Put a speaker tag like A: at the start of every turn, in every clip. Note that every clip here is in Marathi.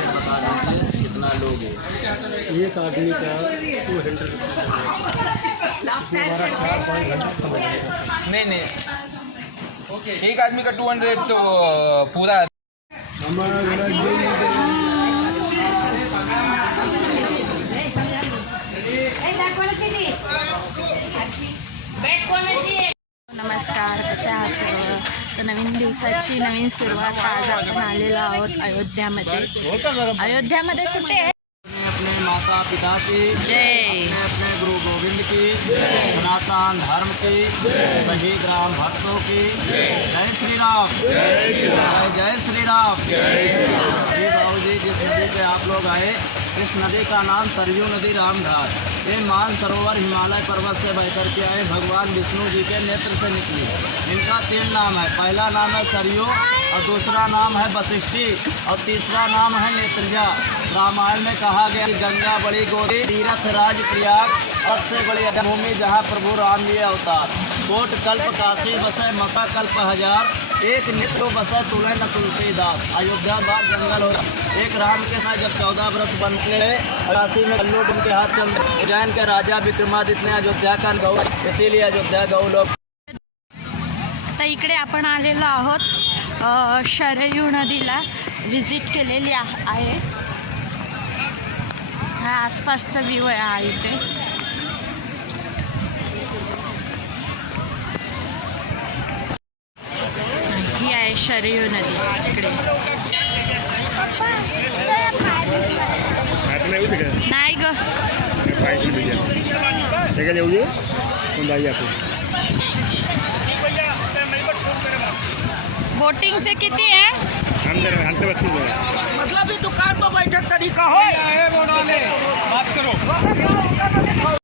A: कितना लोगे
B: एक आदमी का टू हंड्रेड चार
C: नहीं नहीं। एक आदमी का टू हंड्रेड तो पूरा
D: नमस्कार कसे आहात सर्व? तर नवीन दिवसाची नवीन सुरुवात आज आपण आलेलो आहोत अयोध्यामध्ये. अयोध्यामध्ये कुठे
A: अपने माता पिता की
D: जय।
A: अपने अपने गुरु गोविंद की सनातन धर्म की शहीद राम भक्तों की। जय श्री राम जय जय श्री राम जी बाबू जी जिस नदी पे आप लोग आए इस नदी का नाम सरयू नदी रामघाट। ये मान सरोवर हिमालय पर्वत से बह कर के आए भगवान विष्णु जी के नेत्र से निकली। इनका तीन नाम है। पहला नाम है सरयू और दूसरा नाम है वशिष्ठी और तीसरा नाम है नेत्रजा। रामायण में कहा गया कि गंगा बड़ी गोरी, तीरथ राज प्रयाग सबसे बड़ी भूमि जहाँ प्रभु राम लिए अवतार। कोट कल्प, काशी बसे, मका कल्प हज़ार, एक नित्यो बसे तुले न तुलसीदास। अयोध्या बाग जंगल हो एक राम के साथ जब चौदह वर्ष बनते काशी में कल्लू उनके हाथ चल उज्जैन के राजा विक्रमादित्य ने अयोध्या का गौ इसीलिए अयोध्या गौ लोग
D: आता इकडे आपण आलेलो आहोत शरयू नदीला. व्हिजिट केलेली आ- आहे. हा आसपासचा व्ह्यू आहे हा इथे ही आहे शरयू नदी इकडे
B: आता नाही येऊ शकत
D: नाही ग
B: पाहिजे तुझ्या सगळ्याला येऊ दे पण जाई आपण
D: बोटिंगचे किती आहे
B: अंदर अंदर जाऊ
E: मतलब ही दुकान पर बैठक तरीका हो
C: बात करो।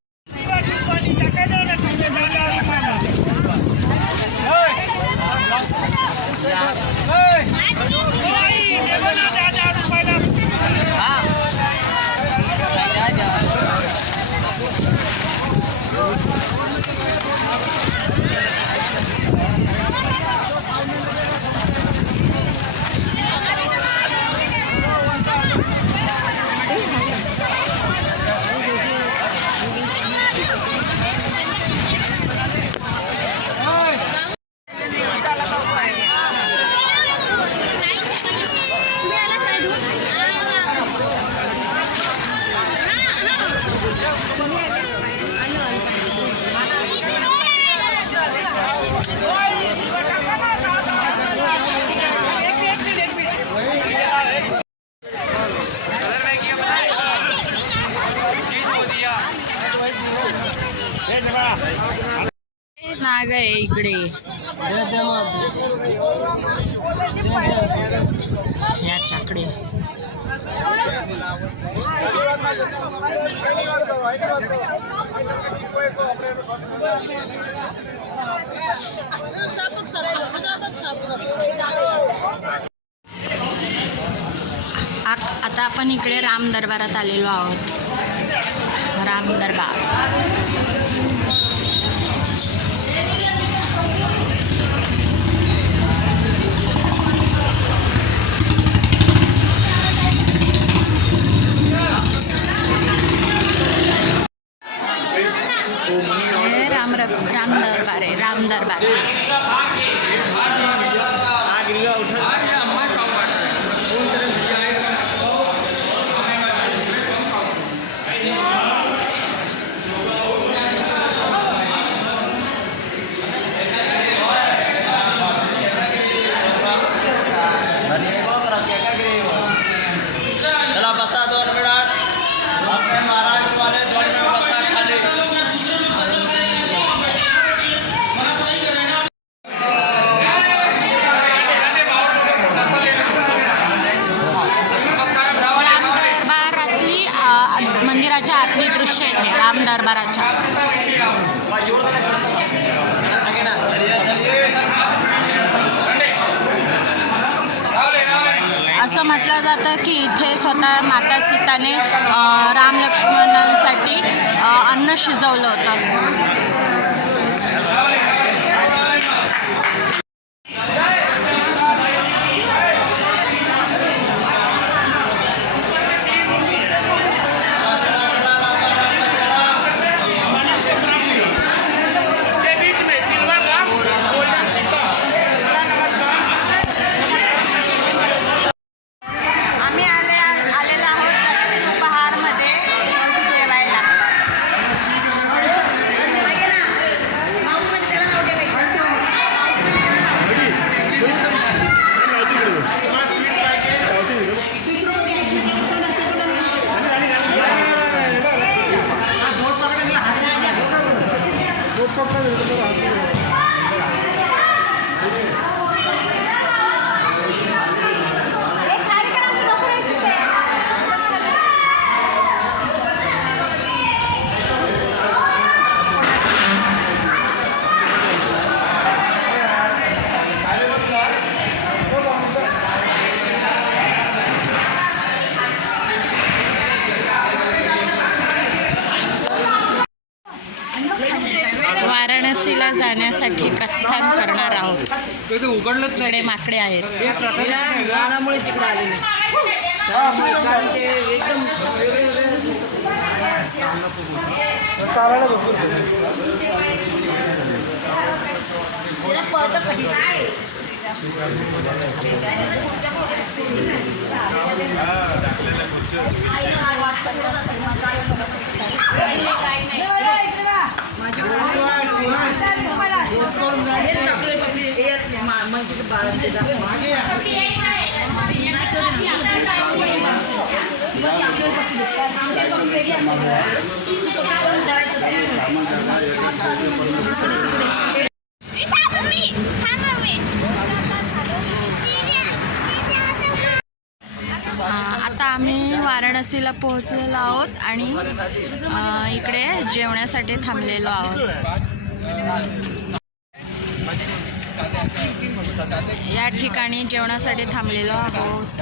D: नाग आहे इकडे याच्याकडे आ- आता आपण इकडे राम दरबारात आलेलो आहोत. राम दरबार हे राम र- राम दरबार आहे राम दरबार
A: चला बसा दोन मिनिट आपले महाराज वाले दोन मिनिट बसा खाली
D: राम दरबारातली अ, मंदिराच्या आतली दृश्य आहेत राम दरबाराच्या. असं म्हटलं जातं की इथे स्वतः माता सीताने राम लक्ष्मणांसाठी अन्न शिजवलं होतं. जाण्यासाठी प्रस्थान करणार आहोत.
C: ते ते उघडलंच
D: इकडे माकडे आहेत.
E: गाण्यामुळे तिकडे आले नाही कारण ते एकदम वेगळे वेगळे दिसत
D: आता आम्ही वाराणसीला पोहोचलेलो आहोत आणि इकडे जेवण्यासाठी थांबलेलो आहोत. या ठिकाणी जेवणासाठी थांबलेलो आहोत.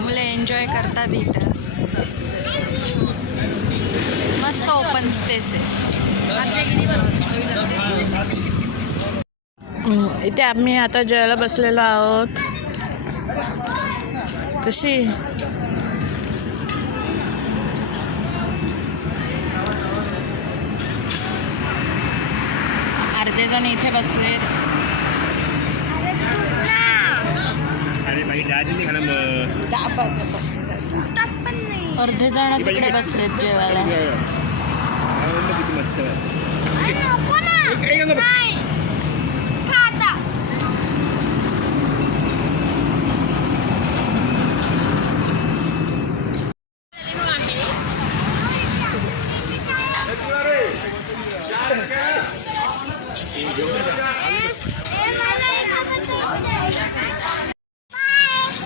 D: मुलं एन्जॉय करतात इथं. मस्त ओपन स्पेस आहे. इथे आम्ही आता जेवायला बसलेलो आहोत. कशी? अर्धे जण इथे
B: मग.
D: अर्धे जण तिकडे बसलेत जेवायला
B: किती मस्त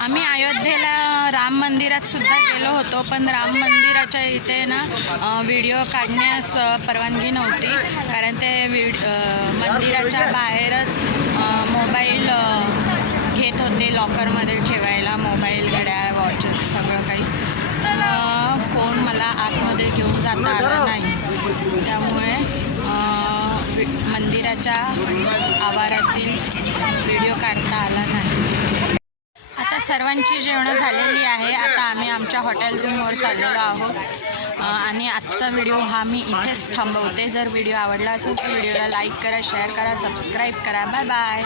D: आम्ही अयोध्येला राम मंदिरात सुद्धा गेलो होतो पण राम मंदिराच्या इथे ना व्हिडिओ काढण्यास परवानगी नव्हती. कारण ते विड मंदिराच्या बाहेरच मोबाईल घेत होते लॉकरमध्ये ठेवायला मोबाईल घड्याळ वॉच सगळं काही. फोन मला आतमध्ये घेऊन जाता आला नाही. त्यामुळे वि- मंदिराच्या आवारातील व्हिडिओ काढता आला नाही. सर्वांची जेवणं झालेली आहे. आता आम्ही आमच्या हॉटेल रूमवर चाललेलो आहोत. आणि आजचा व्हिडिओ हा मी इथेच थांबवते. जर व्हिडिओ आवडला असेल तर व्हिडिओला लाईक करा शेअर करा सबस्क्राईब करा. Bye bye